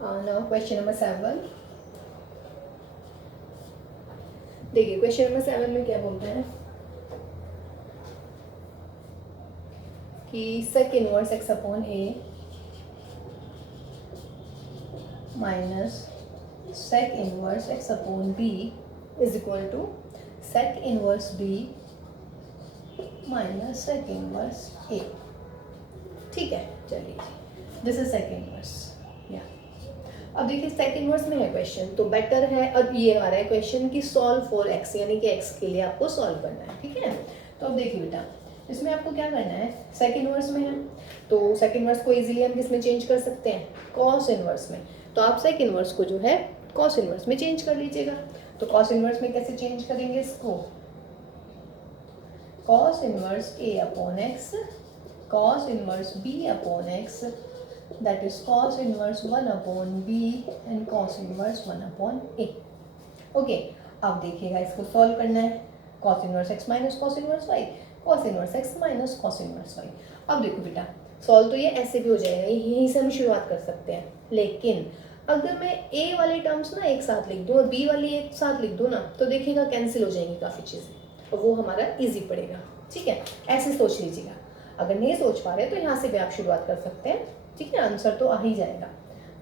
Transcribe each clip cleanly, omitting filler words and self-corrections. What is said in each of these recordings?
Now question number 7. देखिए question number 7 में क्या बोलते हैं कि sec inverse x upon a minus sec inverse x upon b is equal to sec inverse b minus sec inverse a. ठीक है, चलिए दिस इज sec इनवर्स. या अब देखिए sec इनवर्स में है क्वेश्चन, तो बेटर है. अब ये आ रहा है क्वेश्चन की सॉल्व फॉर x, यानी कि x के लिए आपको सॉल्व करना है. ठीक है, तो अब देखिए बेटा, इसमें आपको क्या करना है, सेक इनवर्स में है तो सेक इनवर्स को इजीली हम किस में चेंज कर सकते हैं, कॉस इनवर्स में. तो आप सेक इनवर्स को जो है कॉस इनवर्स में चेंज कर लीजिएगा. तो कॉस इनवर्स में कैसे चेंज करेंगे इसको, cos inverse a upon X cos inverse b upon x that is cos inverse 1 upon b and cos inverse 1 upon a. Okay, अब देखिएगा इसको सॉल्व करना है. Cos inverse x minus cos inverse y, cos inverse x minus cos inverse y. अब देखो बेटा, solve तो ये ऐसे भी हो जाएगा, यहीं से हम शुरुआत कर सकते हैं. लेकिन अगर मैं a वाले टर्म्स ना एक साथ लिख दूँ और b वाली एक साथ लिख दूँ ना, तो देखिएगा कैंसिल हो जाएंगी काफ़ी चीज़ें और वो हमारा इजी पड़ेगा. ठीक है, ऐसे सोच लीजिएगा. अगर नहीं सोच पा रहे तो यहाँ से भी आप शुरुआत कर सकते हैं. ठीक है, आंसर तो आ ही जाएगा,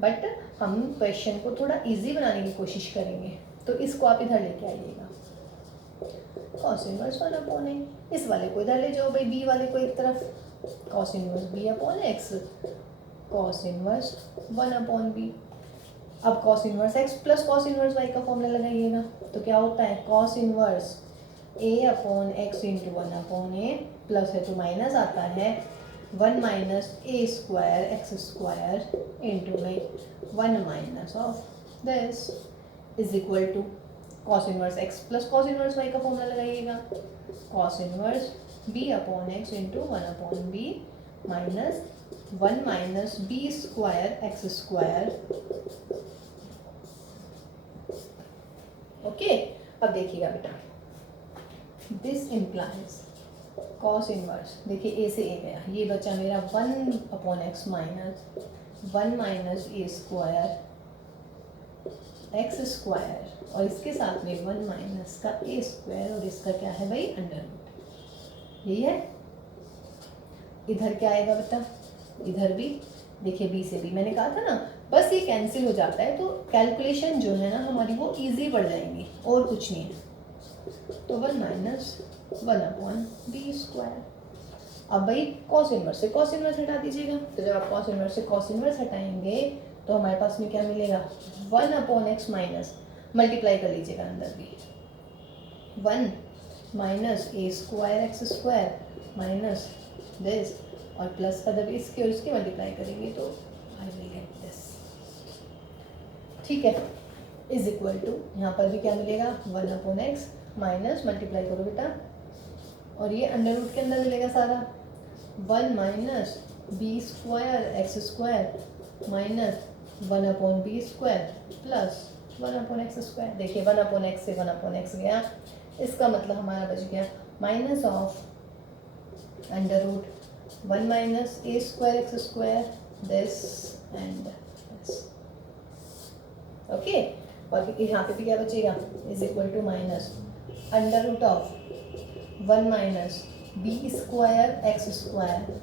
बट हम क्वेश्चन को थोड़ा इजी बनाने की कोशिश करेंगे. तो इसको आप इधर लेके आइएगा, कॉस इनवर्स 1 अपॉन ए. इस वाले को इधर ले जाओ भाई, बी वाले को एक तरफ, cos inverse B upon X cos inverse 1 upon B. अब cos inverse X plus cos inverse Y का फॉर्मूला लगाइएगा, तो क्या होता है, cos inverse A upon X into 1 upon A, plus है तो माइनस आता है 1 minus A square X square into में 1 minus of this is equal to cos inverse X plus cos inverse Y का फॉर्मूला लगाइएगा, cos inverse B upon X into 1 upon B minus 1 minus B square X square. Okay, अब देखिएगा बेटा, this implies cos inverse, देखिए ए से ए गया, ये बचा मेरा 1 upon x minus 1 minus A square X square, और इसके साथ में 1 माइनस का ए स्क्वायर, और इसका क्या है भाई, अंडर रूट. यही है. इधर क्या आएगा बेटा, इधर भी देखिए बी से बी मैंने कहा था ना, बस ये कैंसिल हो जाता है तो कैलकुलेशन जो है ना हमारी वो इजी बढ़ जाएंगी, और कुछ नहीं है. तो 1 माइनस 1 अपॉन बी स्क्वायर. अब भाई कॉस इनवर्स से कॉस इनवर्स हटा दीजिएगा, तो जब आप कॉस इनवर्स से कॉस इनवर्स हटाएंगे तो हमारे पास में क्या मिलेगा, 1 अपॉन एक्स माइनस, मल्टीप्लाई कर लीजिएगा अंदर भी, 1 minus A square X square minus this, और प्लस अदर इसके और इसके मल्टीप्लाई करेंगे तो आई विल गेट दिस. ठीक है, इज इक्वल टू, यहाँ पर भी क्या मिलेगा, 1 अपॉन एक्स माइनस, मल्टीप्लाई करो बेटा, और ये अंडर रूट के अंदर मिलेगा सारा, 1 minus B square X square minus 1 upon B square plus 1 upon X square. देखिए 1 अपॉन एक्स से 1 अपॉन एक्स गया, इसका मतलब हमारा बच गया minus of under root 1 minus A square X square this and this. Okay, और यहाँ पे भी क्या बचेगा, is equal to minus under root of 1 minus B square X square,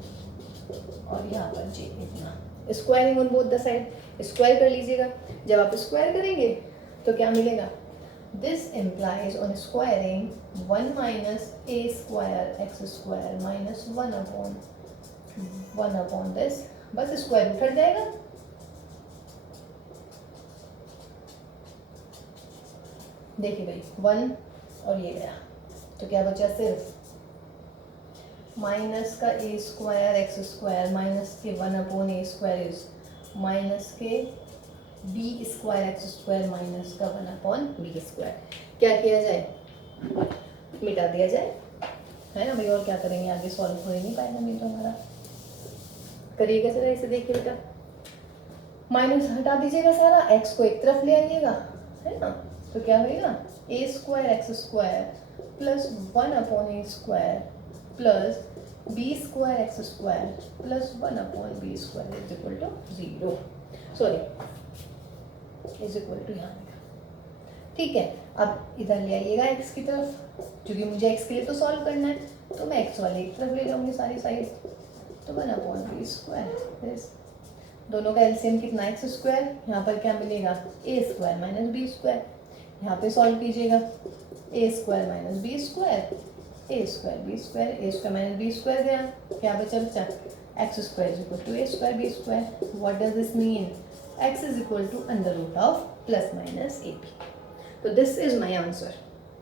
और यहाँ पर जी इतना, squaring on both the side, square कर लीजिएगा. जब आप स्क्वायर करेंगे तो क्या मिलेगा, this implies on squaring 1 minus A square X square minus 1 upon this, बस स्क्वायर रूट हट जाएगा. देखिए भाई 1 और ये गया, तो क्या बचा, सिर्फ माइनस का A square X square minus के 1 upon A square is minus के B square X square minus का 1 अपॉन बी स्क्वायर. क्या किया जाए, मिटा दिया जाए, है ना भाई, और क्या करेंगे, आगे सॉल्व हो ही नहीं पाएगा नहीं तो हमारा. करिएगा जरा इसे, देखिए बेटा, माइनस हटा दीजिएगा सारा, एक्स को एक तरफ ले आइएगा, है ना, तो क्या होगा, A square X square plus 1 upon A square plus B square X square plus 1 upon B square is equal to 0. Sorry, is equal to यहाँ लिखा। ठीक है, अब इधर ले आइएगा x की तरफ, क्योंकि मुझे x के लिए तो सॉल्व करना है, तो मैं x वाले की तरफ ले जाऊँगी सारी साइड, तो 1/b²। दोनों का एलसीएम कितना x², यहाँ पर क्या मिलेगा a² माइनस b²। यहाँ पे सॉल्व कीजिएगा, a² minus b², a² b² a² minus b² गया, क्या बचा बचा x² is equal to a² b²। What does this mean, x is equal to under root of plus minus ab। तो this is my answer.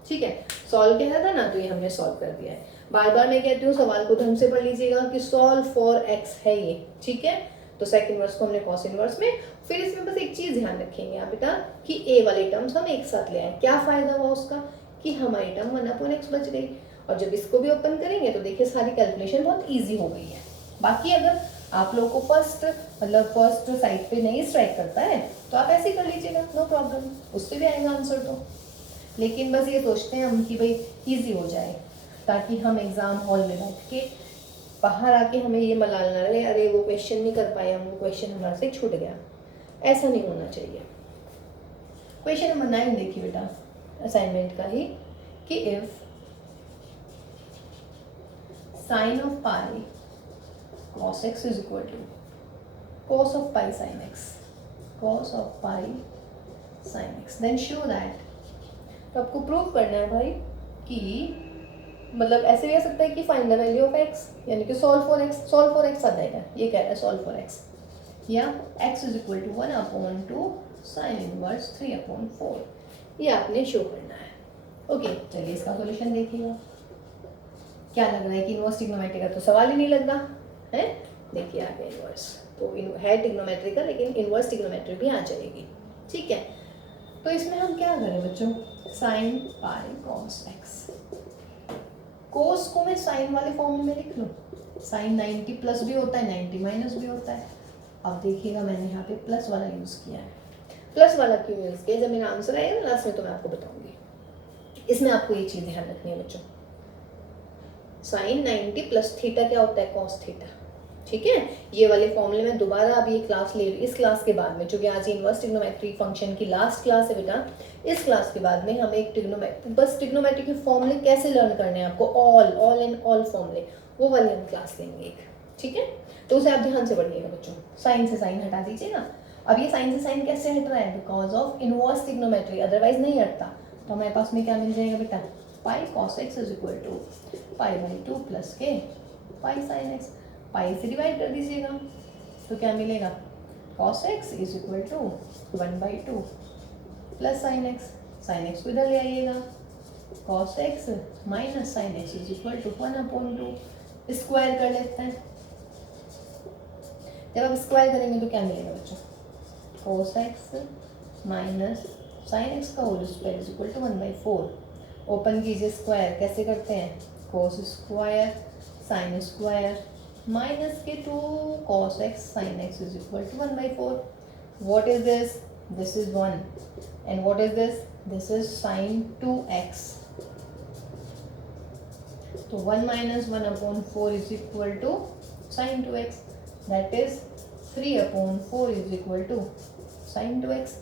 ठीक है, solve किया था ना, तो ये हमने सॉल्व कर दिया है। बार बार मैं कहती हूँ सवाल को ढंग से पढ़ लीजिएगा कि सॉल्व फॉर x है ये। ठीक है, तो सेकंड इनवर्स को हमने कॉस इनवर्स में, फिर इसमें बस एक चीज ध्यान रखेंगे आप बेटा कि a वाले टर्म्स हम एक साथ ले आए। क्या फायदा हुआ उसका कि हमारी टर्म 1/x बच गई, और जब इसको भी ओपन करेंगे तो देखिए सारी कैलकुलेशन बहुत ईजी हो गई है। बाकी अगर आप लोग को फर्स्ट साइड पे नहीं स्ट्राइक करता है तो आप ऐसे ही कर लीजिएगा, नो प्रॉब्लम, उससे भी आएगा आंसर तो। लेकिन बस ये सोचते हैं हम कि भाई ईजी हो जाए, ताकि हम एग्जाम हॉल में बैठ के बाहर आके हमें ये मलाल ना रहे, अरे वो क्वेश्चन नहीं कर पाए हम, वो क्वेश्चन हमारे से छूट गया। ऐसा नहीं होना चाहिए। क्वेश्चन नंबर 9 देखिए बेटा, असाइनमेंट का ही, कि if sine of pi cos x is equal to cos of pi sin x, cos of pi sin x, then show that, तो आपको प्रूव करना है भाई कि मतलब ऐसे भी आ सकता है कि find the value of x, यानी कि सॉल्व फॉर x आ जाएगा, ये कह रहा है सॉल्व फॉर x, या x is equal to 1/2 sine inverse 3/4, ये आपने शो करना है। ओके, चलिए इसका सॉल्यूशन देखिएगा। क्या लग रहा है कि इनवर्स ट्रिग्नोमेट्री का तो सवाल ही नहीं लग रहा है। देखिए आगे इनवर्स तो है ट्रिग्नोमेट्री का, लेकिन इनवर्स ट्रिग्नोमेट्री भी आ जाएगी। ठीक है, तो इसमें हम क्या करें बच्चों, साइन पाई कॉस एक्स, कोस को मैं साइन वाले फॉर्म में लिख लूँ, साइन 90 प्लस भी होता है 90 माइनस भी होता है। अब देखिएगा मैंने यहाँ पे प्लस वाला यूज़ किया है। प्लस वाला क्यों यूज़ किया, जब मेरा आंसर आएगा ना लास्ट में तो मैं आपको बताऊंगी। इसमें आपको ये चीज़ ध्यान रखनी है बच्चों, साइन 90 प्लस थीटा क्या होता है, कॉस थीटा। ठीक है, ये वाले फॉर्मूले में दोबारा अभी ये क्लास ले रही, इस क्लास के बाद में, चूंकि आज इनवर्स ट्रिग्नोमेट्री फंक्शन की लास्ट क्लास है बेटा, इस क्लास के बाद में हम एक ट्रिग्नोमेट्री के फॉर्मूले कैसे लर्न करने हैं आपको, ऑल एंड ऑल फॉर्मूले, वो वाली हम क्लास लेंगे एक। ठीक है, तो उसे आप ध्यान से पढ़िएगा बच्चों। साइन से साइन हटा दीजिएगा। अब ये साइन से साइन कैसे हट रहा है, because of inverse trigonometry, otherwise नहीं हटता। तो हमारे पास में क्या मिल जाएगा बेटा, pi cos X is equal to पाई/2 प्लस के पाई साइन एक्स। पाई से डिवाइड कर दीजिएगा तो क्या मिलेगा, cos X is equal to 1/2 plus sine X. Sine X को इधर ले आइएगा, cos X minus sine X is equal to 1/2। Square कर लेते हैं, जब आप स्क्वायर करेंगे तो क्या मिलेगा बच्चों, cos X minus sine X का whole square is equal to 1/4। Open कीजिए स्क्वायर, कैसे करते हैं, cos square sine square minus के 2 cos x sin x is equal to 1/4. What is this? This is 1. And what is this? This is sin 2x. So 1 minus 1/4 is equal to sin 2x. That is 3/4 is equal to sin 2x.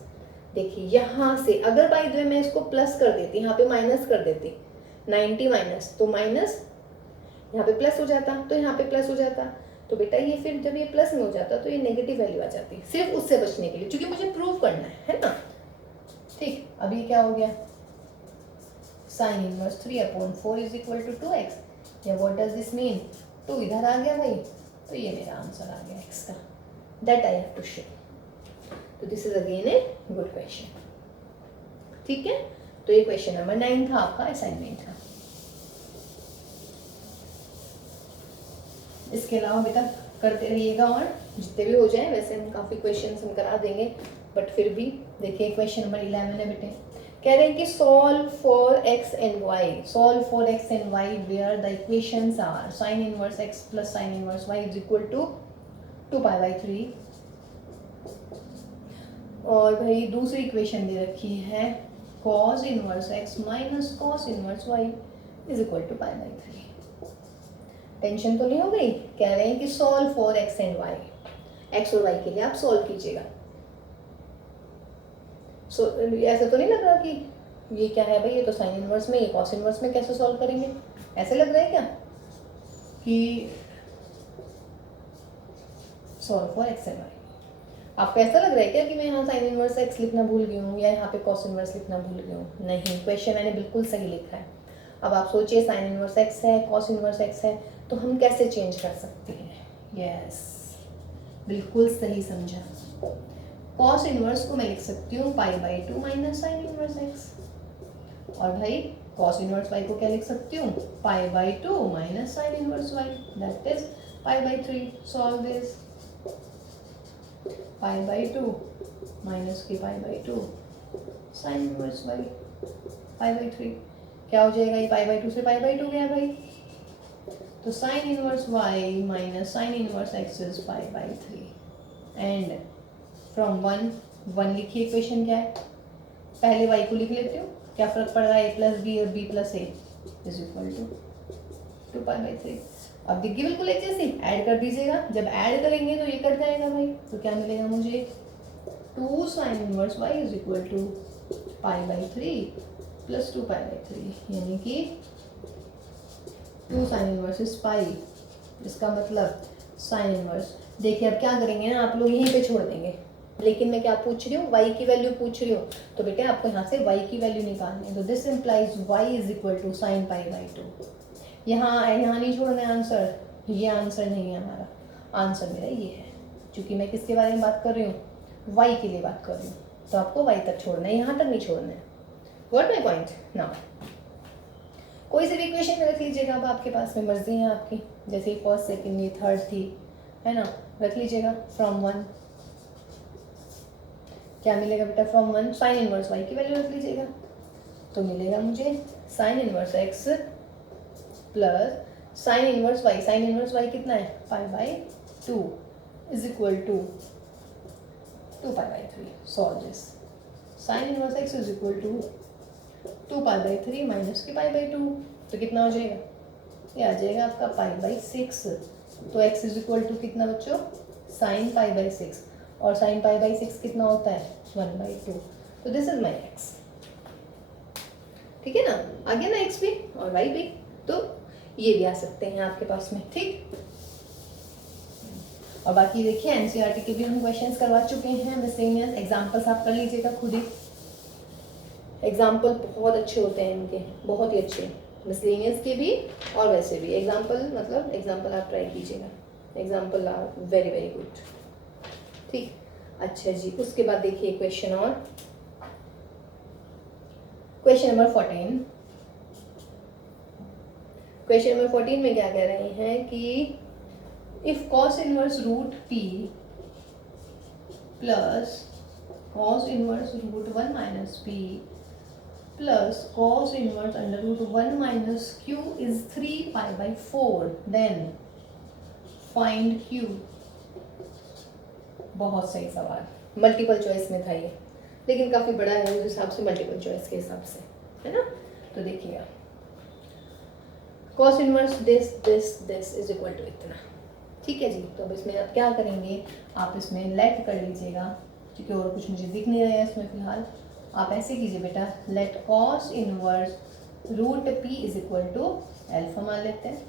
देखिए यहाँ से अगर by the way मैं इसको plus कर देती, यहाँ पे माइनस कर देती, 90 माइनस तो माइनस, यहाँ पे प्लस हो जाता तो यहाँ पे प्लस हो जाता, तो बेटा ये फिर जब ये प्लस में हो जाता तो ये नेगेटिव वैल्यू आ जाती, सिर्फ उससे बचने के लिए, क्योंकि मुझे प्रूव करना है ना। ठीक, अभी क्या हो गया, sine inverse 3/4 is equal to 2x, या व्हाट डज दिस मीन, 2 इधर आ गया भाई, तो ये मेरा आंसर आ गया x का, that I have to show. तो this is again a good question. ठीक है, तो ये क्वेश्चन नंबर 9 था आपका असाइनमेंट का। इसके अलावा बेटा करते रहिएगा, और जितने भी हो जाए, वैसे हम काफ़ी क्वेश्चंस हम करा देंगे, बट फिर भी देखिए क्वेश्चन नंबर 11 है बेटे, कह रहे हैं कि solve for X and Y, solve for X and Y where the equations are sine inverse X plus sine inverse Y is equal to 2π/3, और भाई दूसरी इक्वेशन दे रखी है cos inverse X minus cos inverse Y is equal to π/3। Tension तो नहीं हो गई, कह रहे हैं कि solve for X and Y, X और वाई के लिए आप सॉल्व कीजिएगा। सो ऐसा तो नहीं लग रहा कि ये क्या है भाई, ये तो साइन इनवर्स में, ये कॉस इनवर्स में, कैसे सॉल्व करेंगे? ऐसे लग रहा है क्या कि solve for X and Y? आपको ऐसा लग रहा है क्या कि मैं यहाँ साइन इनवर्स एक्स लिखना भूल गई हूँ या यहाँ पे कॉस इनवर्स लिखना भूल गई हूँ? नहीं, क्वेश्चन मैंने बिल्कुल सही लिखा है। अब आप सोचिए साइन इनवर्स एक्स है, कॉस इनवर्स एक्स है, तो हम कैसे चेंज कर सकते हैं? यस, बिल्कुल सही समझा। कॉस इनवर्स को मैं लिख सकती हूँ π/2 माइनस साइन इनवर्स एक्स, और भाई कॉस इनवर्स वाई को क्या लिख सकती हूँ? π/2 minus sine inverse Y, that is π/3। Solve this, π/2 minus के π/2 साइन इनवर्स वाई π/3, क्या हो जाएगा? ये π/2 से π/2 गया भाई, तो sine inverse y minus sine inverse x is π/3 and from 1 लिखिए इक्वेशन क्या है, पहले y को लिख लेती हूँ, क्या फर्क पड़ रहा है, a प्लस बी और b plus A is equal to 2π/3। अब दिख गई बिल्कुल एक जैसी, ऐड कर दीजिएगा, जब ऐड करेंगे तो ये कट जाएगा भाई, तो क्या मिलेगा मुझे? 2 sine inverse y is equal to π/3 plus 2π/3, यानी कि 2 साइन इनवर्स इज पाई, इसका मतलब साइन इनवर्स। देखिए अब क्या करेंगे ना, आप लोग यहीं पे छोड़ देंगे, लेकिन मैं क्या पूछ रही हूँ? y की वैल्यू पूछ रही हूँ, तो बेटा आपको यहाँ से y की वैल्यू निकालनी है, तो this implies y is equal to sine π/2। यहाँ नहीं छोड़ना है आंसर, ये आंसर नहीं है हमारा, आंसर मेरा ये है, क्योंकि मैं किसके बारे में बात कर रही हूँ? y के लिए बात कर रही हूँ, तो आपको y तक छोड़ना है, यहाँ तक नहीं छोड़ना है। What my point now? कोई सी भी इक्वेशन में रख लीजिएगा, अब आपके पास में मर्जी है आपकी, जैसे फर्स्ट सेकेंड ये थर्ड थी, है ना, रख लीजिएगा। फ्रॉम 1 क्या मिलेगा बेटा? फ्रॉम 1 साइन इनवर्स y की वैल्यू रख लीजिएगा, तो मिलेगा मुझे sine inverse x plus sine inverse y। Sine inverse y कितना है? π/2 is equal to 2π/3। Solve this, sine inverse x is equal to 2π/3 minus के π/2, तो कितना हो जाएगा? ये आ जाएगा आपका π/6। तो x इज इक्वल टू कितना बच्चों? साइन π/6, और साइन π/6 कितना होता है? 1/2। तो दिस इज माई x, ठीक है ना, आ गया ना x भी और y भी, तो ये भी आ सकते हैं आपके पास में, ठीक। और बाकी देखिए एनसीईआरटी के भी हम क्वेश्चंस करवा चुके हैं, मिसलेनियस एग्जांपल्स आप कर लीजिएगा खुद ही, एग्जाम्पल बहुत अच्छे होते हैं इनके, बहुत ही अच्छे, मिसलेनियस के भी और वैसे भी। एग्जाम्पल मतलब एग्जाम्पल आप ट्राई कीजिएगा, example are very very good, ठीक। अच्छा जी, उसके बाद देखिए क्वेश्चन और क्वेश्चन नंबर 14। क्वेश्चन नंबर 14 में क्या कह रहे हैं कि if cos inverse root p plus cos inverse root 1 minus p plus cos inverse under root 1 minus q is 3π/4, then find q। बहुत सही सवाल, मल्टीपल चॉइस में था ये, लेकिन काफ़ी बड़ा है उस हिसाब से, मल्टीपल चॉइस के हिसाब से, है ना। तो देखिएगा cos inverse this this this is equal to इतना, ठीक है जी। तो अब इसमें आप क्या करेंगे, आप इसमें लेट कर लीजिएगा, क्योंकि और कुछ मुझे दिख नहीं रहा है इसमें फिलहाल। आप ऐसे कीजिए बेटा, let cos inverse root p is equal to alpha मान लेते हैं,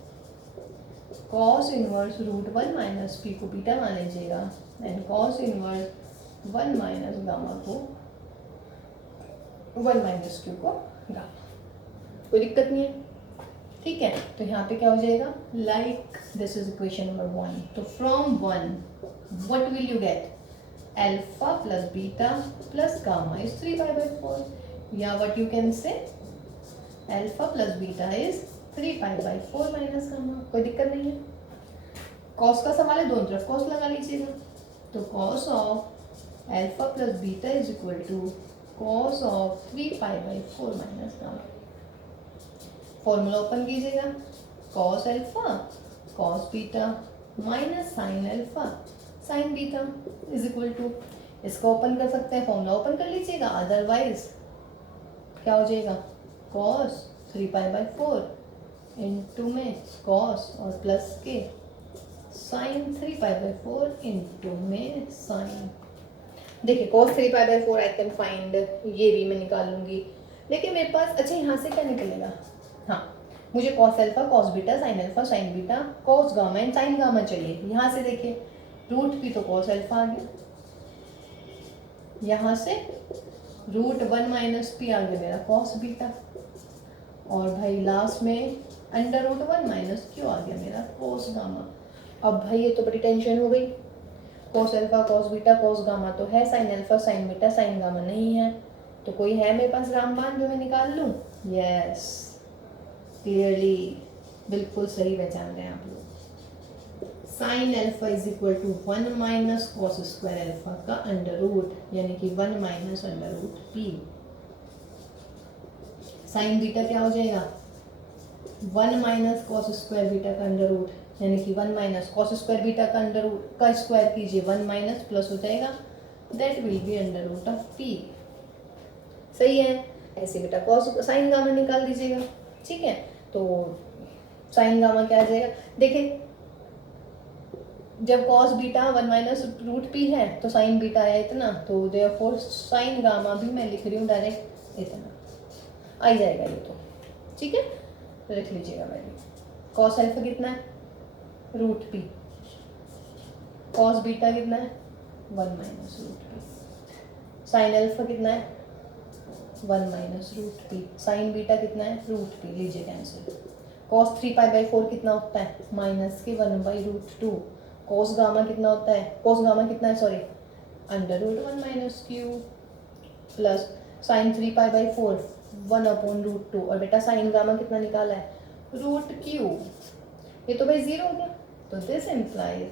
cos inverse root 1 minus p को बीटा मान लीजिएगा, and cos inverse 1 minus gamma को 1 माइनस क्यू को गामा, कोई दिक्कत नहीं है, ठीक है। तो यहाँ पे क्या हो जाएगा, like this is equation number 1। तो from 1 what will you get? Alpha plus beta plus gamma is 3π/4, या what you can say alpha plus beta is 3π/4 minus gamma, कोई दिक्कत नहीं है। कॉस का सवाल है, दोनों तरफ कॉस लगा लीजिएगा, तो cos of alpha plus beta is equal to cos of 3π/4 minus gamma. Formula open कीजिएगा, cos alpha cos beta minus sine alpha sine beta is equal to, इसका ओपन कर सकते हैं, फॉर्मूला ओपन कर लीजिएगा, अदरवाइज क्या हो जाएगा, कॉस 3π/4 इंटू में कॉस और प्लस के साइन 3π/4 इंटू में साइन। देखिए cos 3 pi/4 I can find, ये भी मैं निकाल लूँगी, लेकिन मेरे पास अच्छा यहाँ से क्या निकलेगा, हाँ मुझे cos alpha cos beta sin alpha sin beta cos gamma and sin gamma चाहिए। यहाँ से देखिए रूट पी तो cos अल्फा आ गया, यहाँ से रूट 1 माइनस पी आ गया मेरा cos बीटा, और भाई लास्ट में अंडर रूट 1 माइनस क्यू आ गया मेरा cos गामा। अब भाई ये तो बड़ी टेंशन हो गई, cos alpha cos beta cos gamma तो है, sin alpha sin beta sin gamma नहीं है, तो कोई है मेरे पास रामबाण जो मैं निकाल लूँ? यस, क्लियरली बिल्कुल सही पहचान रहे हैं आप लोग। Sine alpha is equal to 1 minus cos square alpha का अंडर रूट, यानी कि 1 minus under root P. Sine beta क्या हो जाएगा? 1 माइनस कॉस स्क्वायर बीटा का अंडर रूट, यानी कि 1 माइनस कॉस स्क्वायर बीटा का अंडर रूट का स्क्वायर कीजिए, 1 माइनस प्लस हो जाएगा, that will be under root of P. सही है, ऐसे बेटा कॉस साइन गामा निकाल दीजिएगा, ठीक है। तो साइन गामा क्या आ जाएगा, देखिए जब cos beta 1 minus root P है तो साइन बीटा आया इतना, तो देयरफॉर साइन गामा भी मैं लिख रही हूँ डायरेक्ट इतना, आ जाएगा ये तो, ठीक है। तो लिख लीजिएगा वैल्यू, कॉस अल्फा कितना है? Root P. कॉस बीटा कितना है? 1 minus root P. Sine alpha कितना है? 1 minus root P. Sine beta कितना है? Root P. लीजिए कैंसिल। कॉस 3 पाई/4 कितना होता है? माइनस के 1/√2। कॉस गामा कितना होता है? कॉस गामा कितना है, sorry, under root 1 minus Q plus sine 3 पाई/4 1/√2, और बेटा साइन गामा कितना निकाला है? Root Q. ये तो भाई जीरो हो गया, तो this implies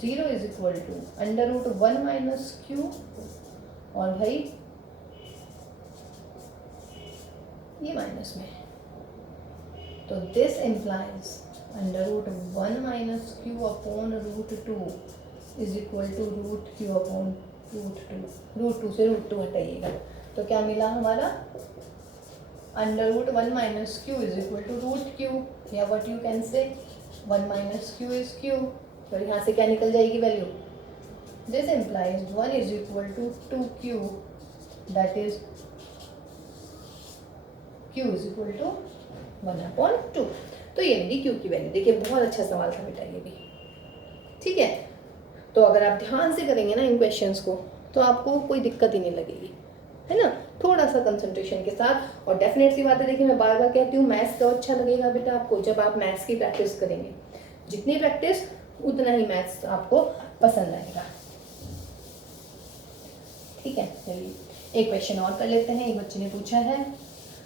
0 is equal to under root 1 minus Q, और भाई ये माइनस में, तो this implies under root 1 minus Q upon root 2 is equal to root Q upon root 2। Root 2 से रूट 2 हटाइएगा, तो क्या मिला हमारा? Under root 1 minus Q is equal to root Q, या what you can say 1 minus Q is Q. तो यहाँ से क्या निकल जाएगी value? This implies 1 is equal to 2q, that is q is equal to 1/2। तो ये मेरी q की वैल्यू। देखिए बहुत अच्छा सवाल था बेटा ये भी, ठीक है। तो अगर आप ध्यान से करेंगे ना इन क्वेश्चंस को, तो आपको कोई दिक्कत ही नहीं लगेगी, है ना, थोड़ा सा कंसंट्रेशन के साथ। और डेफिनेटली बात है, देखिए मैं बार बार कहती हूँ, मैथ्स तो अच्छा लगेगा बेटा आपको जब आप मैथ्स की प्रैक्टिस करेंगे। जितनी प्रैक्टिस उतना ही मैथ्स आपको पसंद आएगा, ठीक है। चलिए एक क्वेश्चन और कर लेते हैं, एक बच्चे ने पूछा है,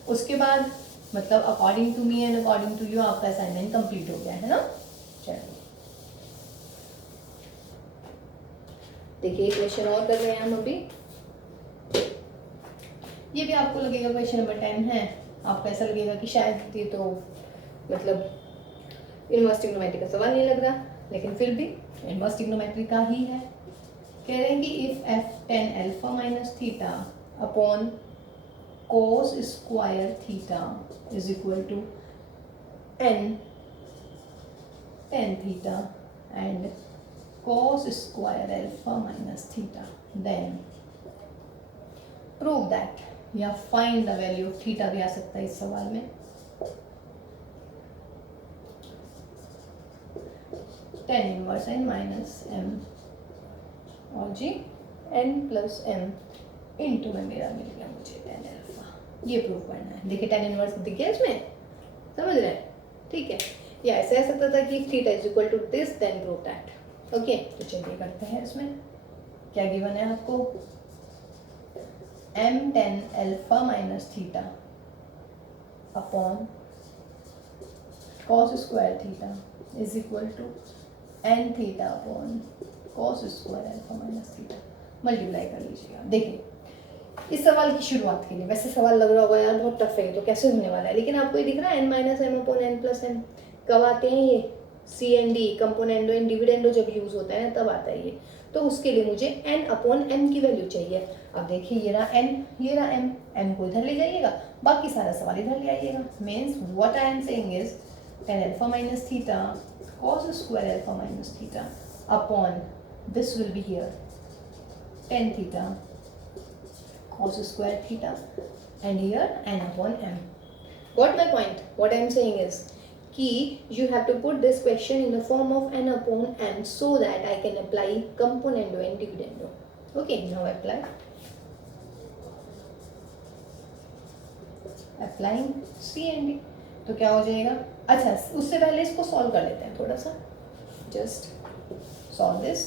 उसके बाद मतलब according to me and according to you आपका असाइनमेंट कंप्लीट हो गया है ना। चलिए देखिए एक क्वेश्चन और कर रहे हैं हम अभी, ये भी आपको लगेगा क्वेश्चन नंबर 10 है, आपको ऐसा लगेगा कि शायद ये तो मतलब इनवर्स ट्रिग्नोमेट्री का सवाल नहीं लग रहा, लेकिन फिर भी इनवर्स ट्रिग्नोमेट्री का ही है। कह रहे हैं कि if F tan alpha minus theta upon cos square theta is equal to N tan theta and cos square alpha minus theta, then prove that, या find the value of theta भी आ सकता है इस सवाल में। Tan inverse N minus M और जी एन प्लस एम इंटू में मेरा मिल गया मुझे टेन अल्फा, ये प्रूव करना है। देखिए टेन इनवर्स दिख गया इसमें, समझ रहे हैं, ठीक है। या ऐसे आ सकता था कि theta is equal to this then prove that. Okay, तो चलिए करते हैं। इसमें क्या गिवन है आपको? M tan alpha minus theta upon cos square theta is equal to N theta upon cos square alpha minus theta, multiply कर लीजिएगा। देखिए इस सवाल की शुरुआत के लिए, वैसे सवाल लग रहा होगा यार बहुत टफ है तो कैसे होने वाला है, लेकिन आपको ये दिख रहा है N minus M upon N plus N. कब आते हैं ये? C N D, componendo and dividendo जब यूज होता है तब आता है ये। तो उसके लिए मुझे एन अपॉन एम की वैल्यू चाहिए। अब देखिए ये रहा एन, ये रहा एम, एम को इधर ले जाइएगा, बाकी सारा सवाल इधर ले आइएगा। Means what I am saying is ten alpha minus theta cos square alpha minus theta upon this will be here tan theta cos square theta and here n upon m. Got my point? What I am saying is कि you have to put this question in the form of n upon m so that I can apply componendo and dividendo. Okay, now apply. Applying C and D. तो क्या हो जाएगा? अच्छा, उससे पहले इसको solve कर लेते हैं थोड़ा सा. Just solve this.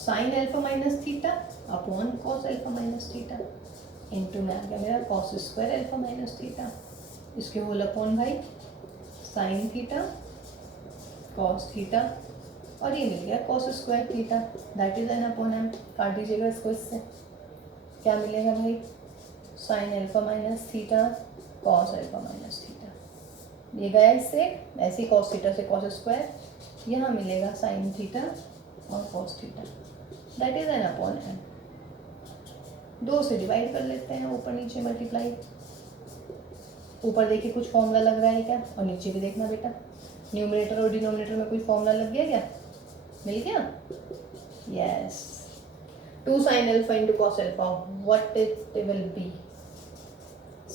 Sin alpha minus theta upon cos alpha minus theta into में आ गया मेरा cos square alpha minus theta, इसके होल अपॉन भाई sin थीटा cos थीटा और ये मिल गया cos square theta that is N upon M. काट दीजिएगा इसको इससे. क्या मिलेगा भाई? sin alpha minus theta cos alpha minus theta. ये गया इससे, ऐसे cos थीटा से cos स्क्वायर, यहाँ मिलेगा sin थीटा और cos theta that is N upon M. 2 से डिवाइड कर लेते हैं, ऊपर नीचे मल्टीप्लाई. ऊपर देखिए कुछ फॉर्मूला लग रहा है क्या, और नीचे भी देखना बेटा. न्यूमरेटर और डिनोमिनेटर में कोई फॉर्मूला लग गया क्या? मिल गया? Yes. 2 sin alpha into cos alpha, what it will be?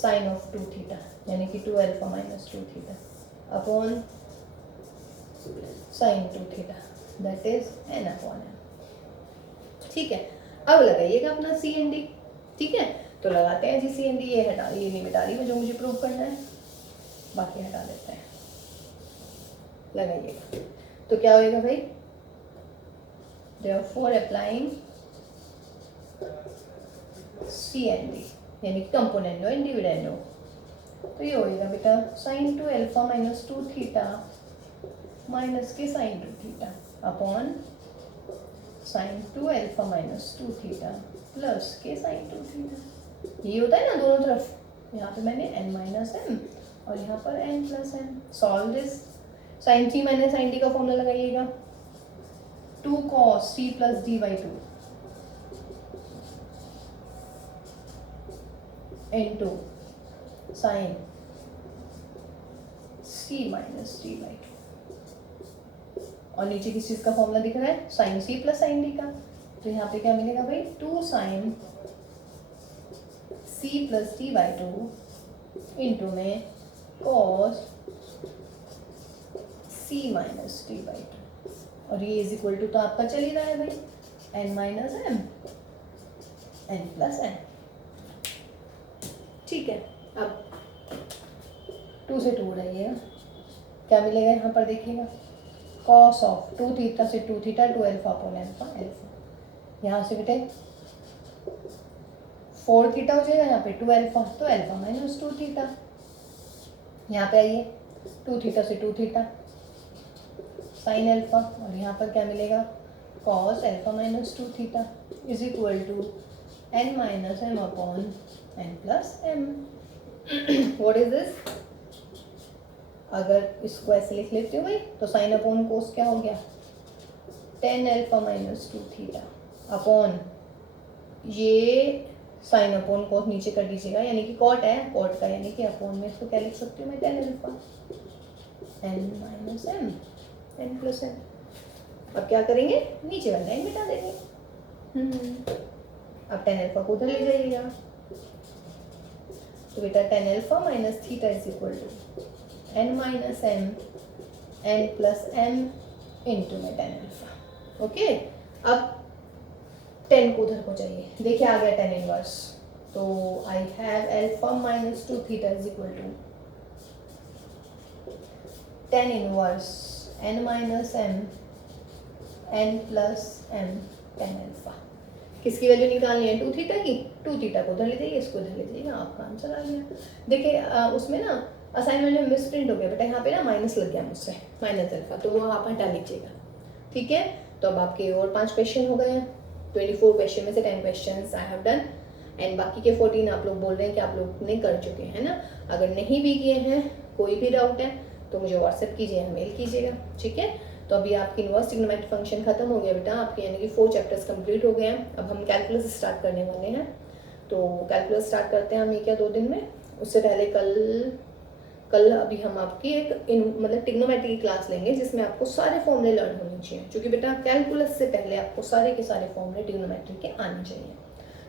Sine of 2 theta यानी कि 2 alpha minus 2 theta upon sine 2 theta that is N upon m. ठीक है, अब लगाइएगा अपना सी एन डी. ठीक है, तो लगाते हैं जी सी एन डी. ये हटा, ये नहीं मिटा रही मैं जो मुझे प्रूव करना है, बाकी हटा देते हैं. लगाइएगा तो क्या होएगा भाई? Therefore applying C N D यानी कंपोनेंडो एंड डिविडेंडो. तो ये होएगा बेटा sine 2 alpha minus 2 theta minus के sine 2 theta upon sine 2 alpha minus 2 theta plus के साइन 2 थीटा. ये होता है ना दोनों तरफ. यहाँ पे मैंने n माइनस एम और यहाँ पर n plus m. Solve this. Sine थी माइनस साइन डी का फॉर्मूला लगाइएगा. 2 cos c plus d by 2 into sine c minus d by 2 और नीचे किस चीज़ का फॉर्मूला दिख रहा है? Sine c plus sine d का. तो यहाँ पे क्या मिलेगा भाई? 2 sine c plus d by 2 into में cos c minus d by 2 और ये इज इक्वल टू तो आपका चल ही रहा है भाई n minus m n plus m. ठीक है, अब 2 से 2 रहिएगा. क्या मिलेगा यहाँ पर देखिएगा? cos ऑफ 2 थीटा से 2 theta 2 alpha upon alpha alpha. यहाँ से बेटे 4 थीटा हो जाएगा, यहाँ पे 2 अल्फा तो अल्फा माइनस 2 थीटा. यहाँ पे आइए 2 थीटा से 2 थीटा साइन अल्फा और यहाँ पर क्या मिलेगा? cos alpha minus 2 theta is equal to n minus M upon n plus m. What is this? अगर इसको ऐसे लिख लेते हो भाई तो साइन अपॉन कोस क्या हो गया? tan alpha minus 2 theta upon ये साइन अपॉन कोस नीचे कर दीजिएगा यानी कि कॉट है कॉट का यानी कि अपॉन में इसको क्या लिख सकती हूँ मैं? tan alpha n minus m n plus m. अब क्या करेंगे? नीचे वाला लाइन मिटा देंगे. अब tan अल्फा को उधर ले जाइएगा तो बेटा tan alpha minus theta is equal to n minus m n plus M into में tan अल्फा. ओके, अब 10 को उधर को चाहिए. देखिए आ गया tan इनवर्स. तो I have alpha minus 2 theta is equal to tan inverse n minus m n plus m tan alpha. किसकी वैल्यू निकालनी है? 2 थीटा की. 2 थीटा को उधर ले जाइए, इसको उधर ले जाइएगा, आपका आंसर आ गया. देखिए उसमें ना असाइनमेंट में मिस प्रिंट हो गया बेटा, यहाँ पे ना माइनस लग गया मुझसे माइनस अल्फा, तो वो आप हटा लीजिएगा. ठीक है, तो अब आपके और 5 क्वेश्चन हो गए हैं. 24 क्वेश्चन में से 10 question I have done and बाकी के 14 आप लोग बोल रहे हैं कि आप लोग ने कर चुके हैं ना. अगर नहीं भी किए हैं, कोई भी डाउट है तो मुझे व्हाट्सएप कीजिए या मेल कीजिएगा. ठीक है, तो अभी आपकी इनवर्स ट्रिग्नोमेट्रिक फंक्शन खत्म हो गया बेटा आपके, यानी कि 4 चैप्टर्स कंप्लीट हो गए हैं. अब हम कैलकुलस स्टार्ट करने वाले हैं. तो कैलकुलस स्टार्ट करते हैं हम ये क्या 2 दिन में. उससे पहले कल कल अभी हम आपकी एक मतलब ट्रिग्नोमेट्री की क्लास लेंगे जिसमें आपको सारे फॉर्मूले लर्न होने चाहिए, क्योंकि बेटा कैलकुलस से पहले आपको सारे के सारे फॉर्मूले ट्रिग्नोमेट्री के आने चाहिए।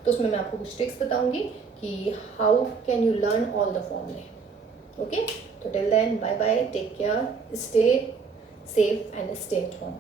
तो उसमें मैं आपको कुछ ट्रिक्स बताऊंगी कि how can you learn all the फॉर्मूले। ओके, तो till then bye bye, take care, stay safe and stay at home.